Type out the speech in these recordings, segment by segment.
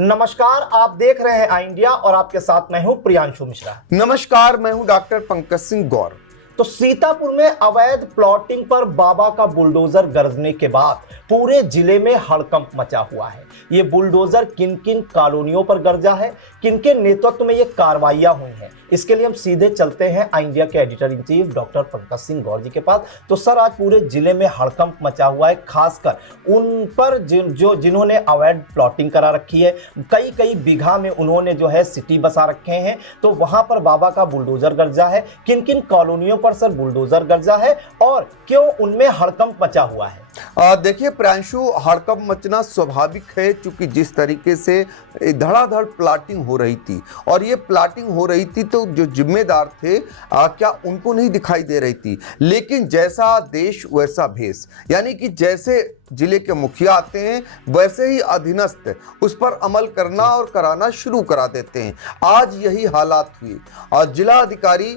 नमस्कार, आप देख रहे हैं आई इंडिया और आपके साथ मैं हूं प्रियांशु मिश्रा। नमस्कार, मैं हूं डॉक्टर पंकज सिंह गौर। तो सीतापुर में अवैध प्लॉटिंग पर बाबा का बुलडोजर गरजने के बाद पूरे जिले में हड़कंप मचा हुआ है। ये बुलडोजर किन किन कॉलोनियों पर गरजा है, किन के नेतृत्व में ये कार्रवाइयां हुई हैं, इसके लिए हम सीधे चलते हैं आई इंडिया के editor in chief doctor Pankaj Singh Gaur ji के पास। तो सर, आज पूरे जिले में हड़कंप मचा हुआ है, खासकर उन पर जिन्होंने अवैध प्लॉटिंग करा रखी है। कई कई बीघा में उन्होंने जो है सिटी बसा रखे हैं, तो वहां पर बाबा का बुलडोजर गरजा है। किन किन कॉलोनियों पर सर बुलडोजर गरजा है और क्यों उनमें हड़कंप मचा हुआ है? देखिए प्रियांशु, हड़कंप मचना स्वाभाविक है, क्योंकि जिस तरीके से धड़ाधड़ प्लाटिंग हो रही थी और ये प्लाटिंग हो रही थी तो जो जिम्मेदार थे क्या उनको नहीं दिखाई दे रही थी। लेकिन जैसा देश वैसा भेष, यानी कि जैसे जिले के मुखिया आते हैं वैसे ही अधीनस्थ उस पर अमल करना और कराना शुरू करा देते हैं। आज यही हालात हुई और जिला अधिकारी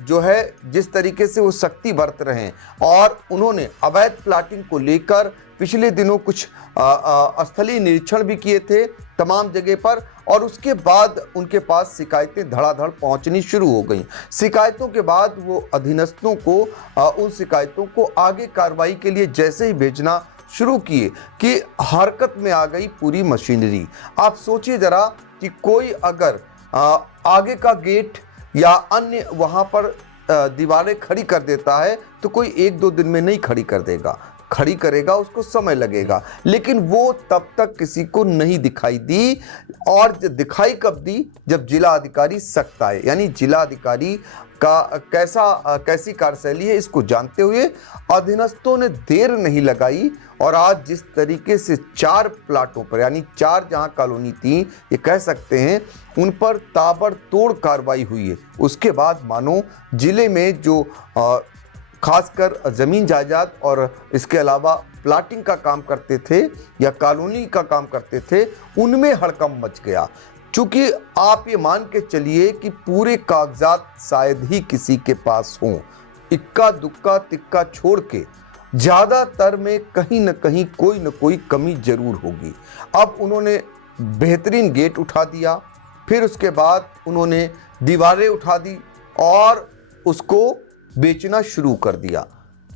जो है जिस तरीके से वो सख्ती बरत रहे हैं और उन्होंने अवैध प्लाटिंग को लेकर पिछले दिनों कुछ स्थलीय निरीक्षण भी किए थे तमाम जगह पर, और उसके बाद उनके पास शिकायतें धड़ाधड़ पहुंचनी शुरू हो गई। शिकायतों के बाद वो अधीनस्थों को उन शिकायतों को आगे कार्रवाई के लिए जैसे ही भेजना शुरू किए कि हरकत में आ गई पूरी मशीनरी। आप सोचिए जरा कि कोई अगर आगे का गेट या अन्य वहाँ पर दीवारें खड़ी कर देता है तो कोई 1-2 दिन में नहीं खड़ी कर देगा, खड़ी करेगा उसको समय लगेगा। लेकिन वो तब तक किसी को नहीं दिखाई दी, और दिखाई कब दी? जब जिला अधिकारी सख्त आए। यानी जिला अधिकारी का कैसी कार्यशैली है इसको जानते हुए अधीनस्थों ने देर नहीं लगाई और आज जिस तरीके से 4 प्लाटों पर, यानी 4 जहां कॉलोनी थी ये कह सकते हैं, उन पर ताबड़तोड़ कार्रवाई हुई है। उसके बाद मानो जिले में जो खासकर ज़मीन जायदाद और इसके अलावा प्लाटिंग का काम करते थे या कॉलोनी का काम करते थे, उनमें हड़कंप मच गया। चूँकि आप ये मान के चलिए कि पूरे कागजात शायद ही किसी के पास हों, इक्का दुक्का तिक्का छोड़ के ज़्यादातर में कहीं न कहीं कोई न कोई कमी जरूर होगी। अब उन्होंने बेहतरीन गेट उठा दिया, फिर उसके बाद उन्होंने दीवारें उठा दी और उसको बेचना शुरू कर दिया।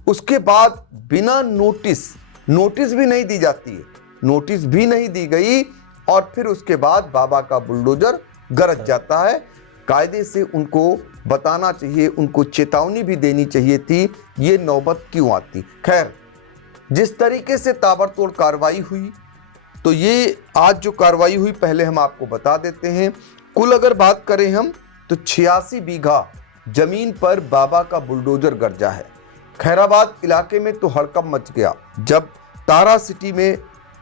उसके बाद बिना नोटिस भी नहीं दी जाती है, नोटिस भी नहीं दी गई, और फिर उसके बाद बाबा का बुलडोजर गरज जाता है। कायदे से उनको बताना चाहिए, उनको चेतावनी भी देनी चाहिए थी, ये नौबत क्यों आती। खैर, जिस तरीके से ताबड़तोड़ कार्रवाई हुई, तो ये आज जो कार्रवाई हुई पहले हम आपको बता देते हैं। कुल अगर बात करें हम तो 86 बीघा जमीन पर बाबा का बुलडोजर गरजा है। खैराबाद इलाके में तो हड़कंप मच गया जब तारा सिटी में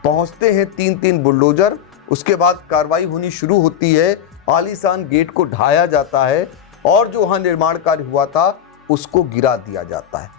पहुंचते हैं 3-3 बुलडोजर। उसके बाद कार्रवाई होनी शुरू होती है, आलीशान गेट को ढाया जाता है और जो वहाँ निर्माण कार्य हुआ था उसको गिरा दिया जाता है।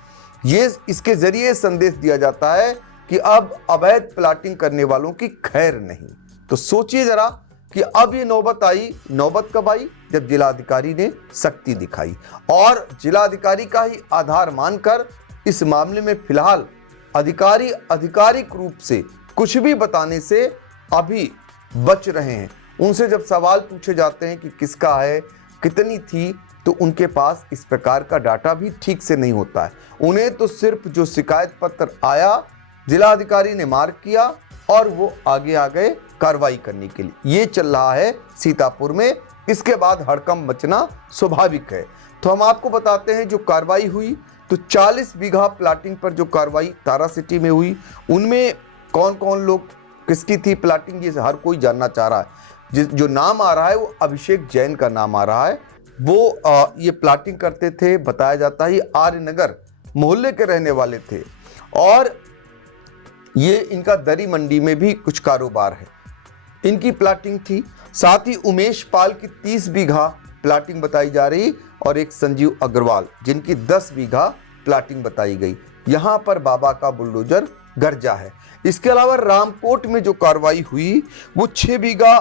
ये इसके जरिए संदेश दिया जाता है कि अब अवैध प्लाटिंग करने वालों की खैर नहीं। तो सोचिए जरा कि अब ये नौबत आई। नौबत कब आई? जब जिलाधिकारी ने सख्ती दिखाई, और जिलाधिकारी का ही आधार मानकर इस मामले में फिलहाल अधिकारी आधिकारिक रूप से कुछ भी बताने से अभी बच रहे हैं। उनसे जब सवाल पूछे जाते हैं कि किसका है, कितनी थी, तो उनके पास इस प्रकार का डाटा भी ठीक से नहीं होता है। उन्हें तो सिर्फ जो शिकायत पत्र आया जिलाधिकारी ने मार्क किया और वो आगे आ गए कार्रवाई करने के लिए। ये चल रहा है सीतापुर में। इसके बाद हड़कंप मचना स्वाभाविक है। तो हम आपको बताते हैं जो कार्रवाई हुई, तो 40 बीघा प्लाटिंग पर जो कार्रवाई तारा सिटी में हुई, उनमें कौन कौन लोग, किसकी थी प्लाटिंग, ये हर कोई जानना चाह रहा है। जो नाम आ रहा है वो अभिषेक जैन का नाम आ रहा है। वो ये प्लाटिंग करते थे, बताया जाता है आर्य नगर मोहल्ले के रहने वाले थे, और ये इनका दरी मंडी में भी कुछ कारोबार है, इनकी प्लाटिंग थी। साथ ही उमेश पाल की 30 बीघा प्लाटिंग बताई जा रही, और एक संजीव अग्रवाल जिनकी 10 बीघा प्लाटिंग बताई गई। यहाँ पर बाबा का बुलडोजर गरजा है। इसके अलावा रामकोट में जो कार्रवाई हुई वो 6 बीघा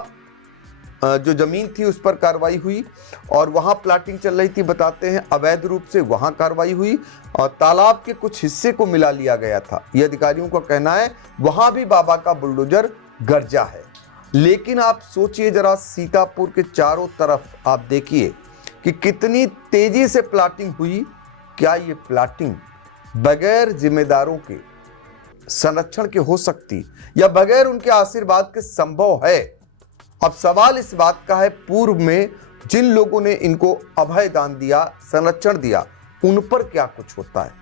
जो जमीन थी उस पर कार्रवाई हुई, और वहाँ प्लाटिंग चल रही थी, बताते हैं अवैध रूप से वहाँ कार्रवाई हुई, और तालाब के कुछ हिस्से को मिला लिया गया था, ये अधिकारियों का कहना है। वहाँ भी बाबा का बुलडोजर गरजा है। लेकिन आप सोचिए जरा, सीतापुर के चारों तरफ आप देखिए कि कितनी तेजी से प्लाटिंग हुई। क्या ये प्लाटिंग बगैर जिम्मेदारों के संरक्षण के हो सकती, या बगैर उनके आशीर्वाद के संभव है? अब सवाल इस बात का है, पूर्व में जिन लोगों ने इनको अभय दान दिया, संरक्षण दिया, उन पर क्या कुछ होता है?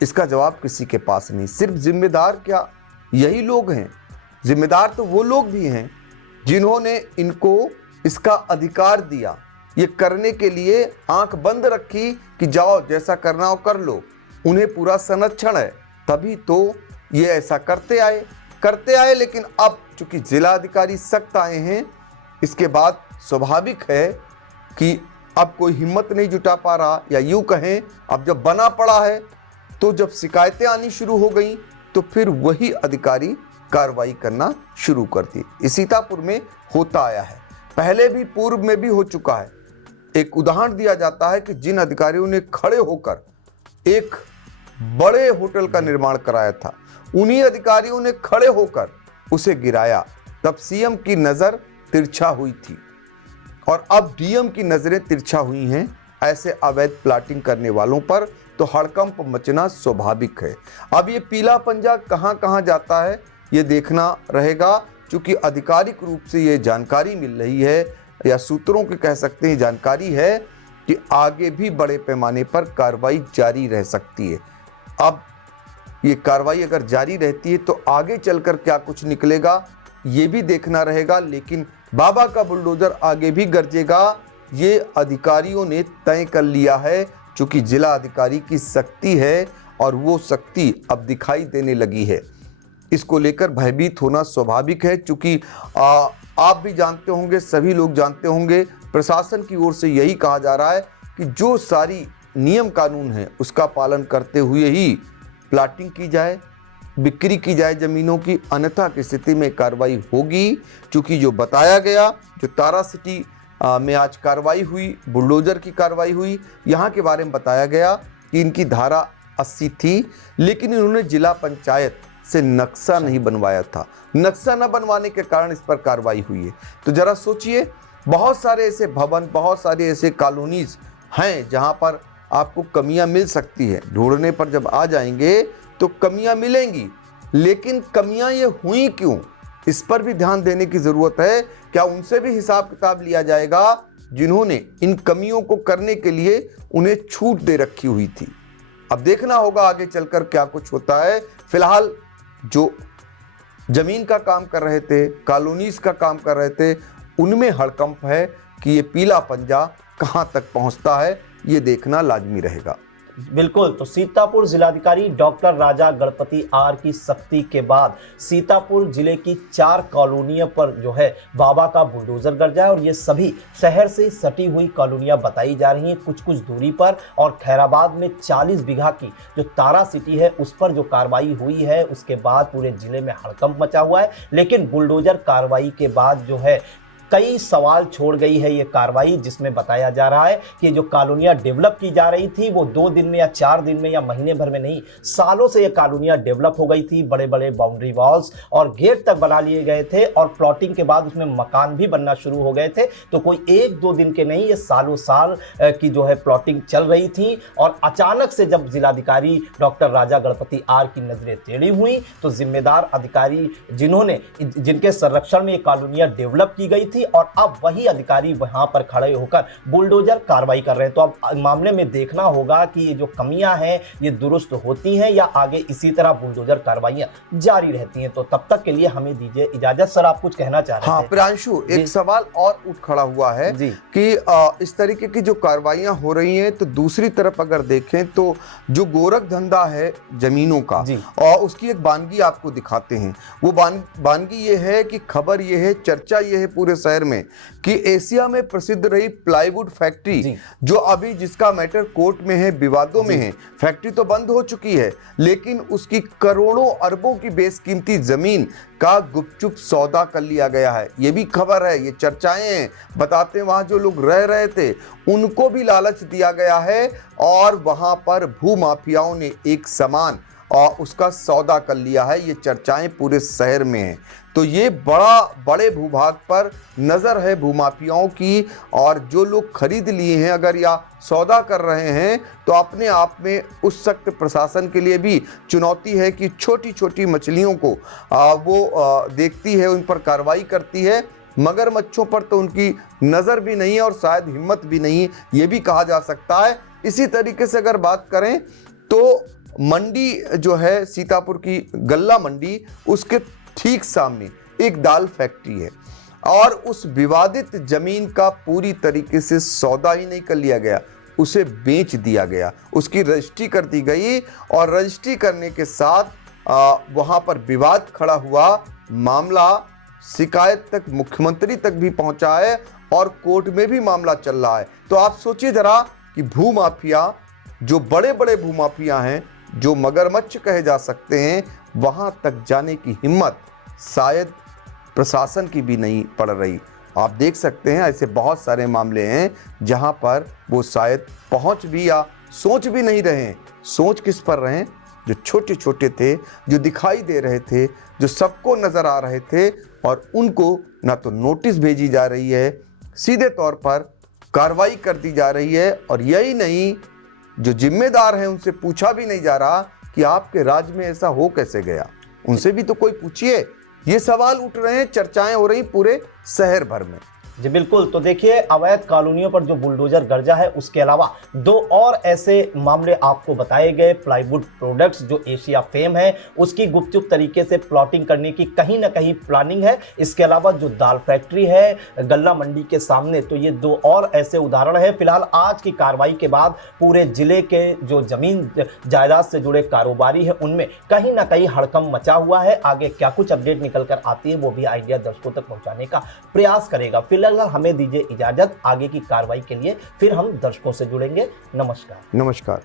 इसका जवाब किसी के पास नहीं। सिर्फ जिम्मेदार क्या यही लोग हैं? जिम्मेदार तो वो लोग भी हैं जिन्होंने इनको इसका अधिकार दिया, ये करने के लिए आंख बंद रखी कि जाओ जैसा करना हो कर लो। उन्हें पूरा संरक्षण है, तभी तो ये ऐसा करते आए। लेकिन अब चूंकि जिला अधिकारी सख्त आए हैं, इसके बाद स्वाभाविक है कि अब कोई हिम्मत नहीं जुटा पा रहा, या यूं कहें अब जब बना पड़ा है तो जब शिकायतें आनी शुरू हो गई तो फिर वही अधिकारी कार्रवाई करना शुरू कर दी। इस सीतापुर में होता आया है, पहले भी पूर्व में भी हो चुका है। एक उदाहरण दिया जाता है कि जिन अधिकारियों ने खड़े होकर एक बड़े होटल का निर्माण कराया था, उन्हीं अधिकारियों ने खड़े होकर उसे गिराया। तब सीएम की नजर तिरछा हुई थी और अब डीएम की नजरें तिरछा हुई हैं ऐसे अवैध प्लाटिंग करने वालों पर, तो हड़कंप मचना स्वाभाविक है। अब ये पीला पंजा कहां कहां जाता है ये देखना रहेगा, क्योंकि आधिकारिक रूप से ये जानकारी मिल रही है, या सूत्रों के कह सकते हैं जानकारी है कि आगे भी बड़े पैमाने पर कार्रवाई जारी रह सकती है। अब ये कार्रवाई अगर जारी रहती है तो आगे चलकर क्या कुछ निकलेगा ये भी देखना रहेगा। लेकिन बाबा का बुलडोजर आगे भी गरजेगा, ये अधिकारियों ने तय कर लिया है, क्योंकि जिला अधिकारी की शक्ति है और वो शक्ति अब दिखाई देने लगी है। इसको लेकर भयभीत होना स्वाभाविक है, क्योंकि आप भी जानते होंगे, सभी लोग जानते होंगे, प्रशासन की ओर से यही कहा जा रहा है कि जो सारी नियम कानून है उसका पालन करते हुए ही प्लाटिंग की जाए, बिक्री की जाए ज़मीनों की, अन्यथा की स्थिति में कार्रवाई होगी। क्योंकि जो बताया गया, जो तारा सिटी में आज कार्रवाई हुई, बुलडोजर की कार्रवाई हुई, यहाँ के बारे में बताया गया कि इनकी धारा 80 थी, लेकिन इन्होंने जिला पंचायत से नक्शा नहीं बनवाया था। नक्शा न बनवाने के कारण इस पर कार्रवाई हुई है। तो जरा सोचिए, बहुत सारे ऐसे भवन, बहुत सारे ऐसे कॉलोनीज हैं जहाँ पर आपको कमियां मिल सकती है। ढूंढने पर जब आ जाएंगे तो कमियां मिलेंगी, लेकिन कमियां ये हुई क्यों, इस पर भी ध्यान देने की जरूरत है। क्या उनसे भी हिसाब किताब लिया जाएगा जिन्होंने इन कमियों को करने के लिए उन्हें छूट दे रखी हुई थी? अब देखना होगा आगे चलकर क्या कुछ होता है। फिलहाल जो जमीन का काम कर रहे थे, कॉलोनीज का काम कर रहे थे, उनमें हड़कंप है कि ये पीला पंजा कहां तक पहुंचता है, ये देखना लाजमी रहेगा। बिल्कुल। तो सीतापुर जिलाधिकारी डॉक्टर राजा गणपति आर की सख्ती के बाद सीतापुर जिले की 4 कॉलोनियों पर जो है बाबा का बुलडोजर गरजा है, और ये सभी शहर से सटी हुई कॉलोनियां बताई जा रही हैं कुछ कुछ दूरी पर। और खैराबाद में 40 बीघा की जो तारा सिटी है उस पर जो कार्रवाई हुई है, उसके बाद पूरे जिले में हड़कंप मचा हुआ है। लेकिन बुलडोजर कार्रवाई के बाद जो है कई सवाल छोड़ गई है ये कार्रवाई, जिसमें बताया जा रहा है कि जो कॉलोनियां डेवलप की जा रही थी वो 2 दिन में या 4 दिन में या महीने भर में नहीं, सालों से ये कॉलोनियां डेवलप हो गई थी। बड़े बड़े बाउंड्री वॉल्स और गेट तक बना लिए गए थे, और प्लॉटिंग के बाद उसमें मकान भी बनना शुरू हो गए थे। तो कोई 1-2 दिन के नहीं, ये सालों साल की जो है प्लॉटिंग चल रही थी। और अचानक से जब जिलाधिकारी डॉक्टर राजा गणपति आर की नजरें टेढ़ी हुई तो जिम्मेदार अधिकारी जिनके संरक्षण में ये कॉलोनियां डेवलप की गई थी, और अब वही अधिकारी वहां पर खड़े होकर बुलडोजर कार्रवाई कर रहे हैं। तो अब मामले में देखना होगा कि ये जो कमियां हैं ये दुरुस्त होती हैं या आगे इसी तरह बुलडोजर कार्रवाइयां जारी रहती हैं। तो तब तक के लिए हमें दीजिए इजाजत। सर, आप कुछ कहना चाह रहे थे? हाँ प्रियांशु, एक सवाल और उठ खड़ा हुआ है कि इस तरीके की जो कार्रवाइयां हो रही हैं, तो दूसरी तरफ अगर देखें तो जो गोरख धंधा है जमीनों का, और उसकी एक वानगी आपको दिखाते हैं। वो वानगी ये है कि खबर ये है, चर्चा ये है पूरे शहर में कि एशिया में प्रसिद्ध रही प्लाईवुड फैक्ट्री, जो अभी जिसका मैटर कोर्ट में है, विवादों में है, फैक्ट्री तो बंद हो चुकी है, लेकिन उसकी करोड़ों अरबों की बेशकीमती जमीन का गुपचुप सौदा कर लिया गया है। ये भी खबर है, ये चर्चाएं हैं। बताते हैं वहां जो लोग रह रहे थे उनको भी लालच दिया गया है, और वहां पर भूमाफियाओं ने एक समान और उसका सौदा कर लिया है। ये चर्चाएं पूरे शहर में हैं। तो ये बड़े भूभाग पर नज़र है भूमाफियाओं की, और जो लोग खरीद लिए हैं अगर या सौदा कर रहे हैं तो अपने आप में उस सख्त प्रशासन के लिए भी चुनौती है कि छोटी छोटी मछलियों को वो देखती है, उन पर कार्रवाई करती है। मगरमच्छों पर तो उनकी नज़र भी नहीं है और शायद हिम्मत भी नहीं, ये भी कहा जा सकता है। इसी तरीके से अगर बात करें तो मंडी जो है सीतापुर की गल्ला मंडी, उसके ठीक सामने एक दाल फैक्ट्री है और उस विवादित जमीन का पूरी तरीके से सौदा ही नहीं कर लिया गया, उसे बेच दिया गया, उसकी रजिस्ट्री कर दी गई और रजिस्ट्री करने के साथ वहाँ पर विवाद खड़ा हुआ। मामला शिकायत तक मुख्यमंत्री तक भी पहुंचा है और कोर्ट में भी मामला चल रहा है। तो आप सोचिए जरा कि भूमाफिया, जो बड़े बड़े भूमाफिया हैं, जो मगरमच्छ कहे जा सकते हैं, वहां तक जाने की हिम्मत शायद प्रशासन की भी नहीं पड़ रही। आप देख सकते हैं ऐसे बहुत सारे मामले हैं जहां पर वो शायद पहुंच भी या सोच भी नहीं रहे हैं। सोच किस पर रहे हैं? जो छोटे छोटे थे, जो दिखाई दे रहे थे, जो सबको नज़र आ रहे थे, और उनको ना तो नोटिस भेजी जा रही है, सीधे तौर पर कार्रवाई कर दी जा रही है। और यही नहीं, जो जिम्मेदार हैं उनसे पूछा भी नहीं जा रहा कि आपके राज्य में ऐसा हो कैसे गया। उनसे भी तो कोई पूछिए। ये सवाल उठ रहे हैं, चर्चाएं हो रही पूरे शहर भर में। जी बिल्कुल। तो देखिए, अवैध कॉलोनियों पर जो बुलडोजर गर्जा है, उसके अलावा दो और ऐसे मामले आपको बताए गए। प्लाईवुड प्रोडक्ट्स जो एशिया फेम है, उसकी गुपचुप तरीके से प्लॉटिंग करने की कहीं ना कहीं प्लानिंग है। इसके अलावा जो दाल फैक्ट्री है गल्ला मंडी के सामने, तो ये दो और ऐसे उदाहरण है। फिलहाल आज की कार्रवाई के बाद पूरे जिले के जो जमीन जायदाद से जुड़े कारोबारी हैं, उनमें कहीं ना कहीं हड़कंप मचा हुआ है। आगे क्या कुछ अपडेट निकल कर आती है, वो भी आइडिया दर्शकों तक पहुंचाने का प्रयास करेगा। फिलहाल हमें दीजिए इजाजत, आगे की कार्रवाई के लिए फिर हम दर्शकों से जुड़ेंगे। नमस्कार। नमस्कार।